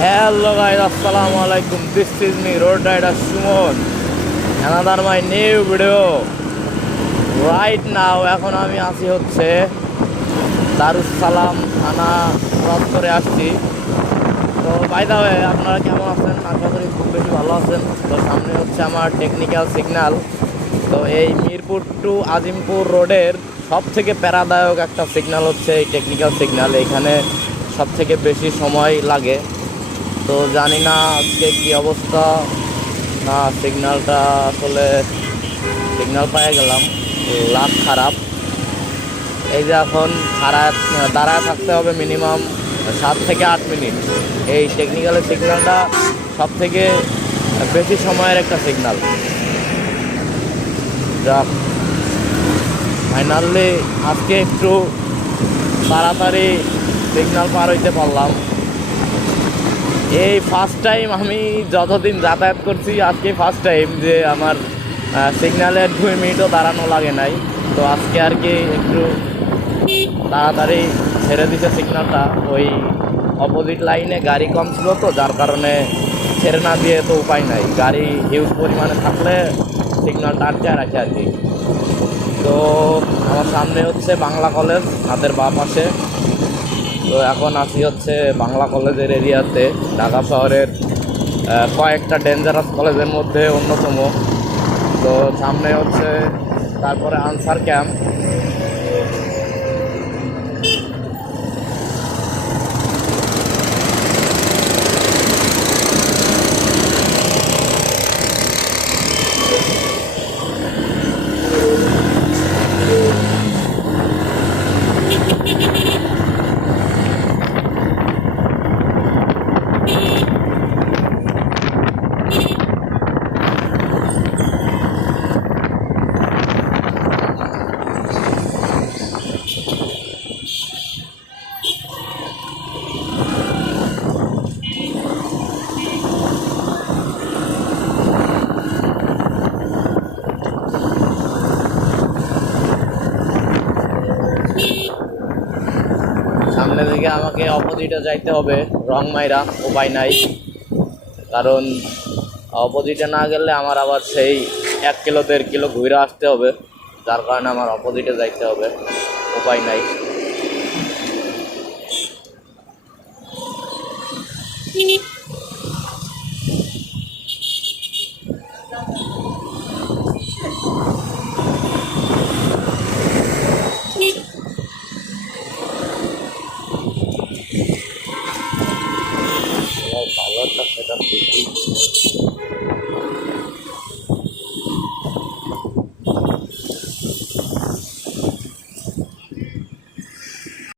Hello guys, assalamu alaikum. This is me, Road Rider Sumon. Another my new video. Right now, এখন আমি আছি হচ্ছে দারুস সালাম থানা cross করে আসছি। তো বাই দা ওয়ে, আপনারা কেমন আছেন? আশা করি খুব বেশি ভালো আছেন। তো সামনে হচ্ছে আমার টেকনিক্যাল সিগন্যাল। তো এই মিরপুর টু আজিমপুর রোডের সব থেকে প্যারাদায়ক একটা সিগন্যাল হচ্ছে এই টেকনিক্যাল সিগন্যাল। এখানে সব থেকে বেশি সময় লাগে। তো জানি না আজকে কী অবস্থা, না সিগন্যালটা আসলে সিগন্যাল পেয়ে গেলাম, লাক খারাপ। এই যে এখন দাঁড়ায় থাকতে হবে মিনিমাম 7 থেকে 8 মিনিট। এই টেকনিক্যালের সিগন্যালটা সব থেকে বেশি সময়ের একটা সিগন্যাল। যাক, ফাইনালি আজকে একটু তাড়াতাড়ি সিগন্যাল পার হইতে পারলাম। এই ফার্স্ট টাইম আমি যতদিন যাতায়াত করছি, আজকে ফার্স্ট টাইম যে আমার সিগন্যালের 2 মিনিটও দাঁড়ানো লাগে নাই। তো আজকে আর কি একটু তাড়াতাড়ি ছেড়ে দিছে সিগন্যালটা। ওই অপোজিট লাইনে গাড়ি কম ছিল, তো যার কারণে ছেড়ে না দিয়ে তো উপায় নাই। গাড়ি হিউজ পরিমাণে থাকলে সিগন্যালটা আটকে রাখে আর কি। তো আমার সামনে হচ্ছে বাংলা কলেজ, হাতের বাঁ পাশে। তো এখন আসি হচ্ছে বাংলা কলেজের এরিয়াতে, ঢাকা শহরের কয়েকটা ডেঞ্জারাস কলেজের মধ্যে অন্যতম। তো সামনে হচ্ছে তারপরে আনসার ক্যাম্প। সামনে থেকে আমাকে অপোজিটে যাইতে হবে, রং মাইরা, উপায় নাই। কারণ অপোজিটে না গেলে আমার আবার সেই 1 কিলো 1.5 কিলো ঘুরে আসতে হবে, যার কারণে আমার অপোজিটে যাইতে হবে, উপায় নাই।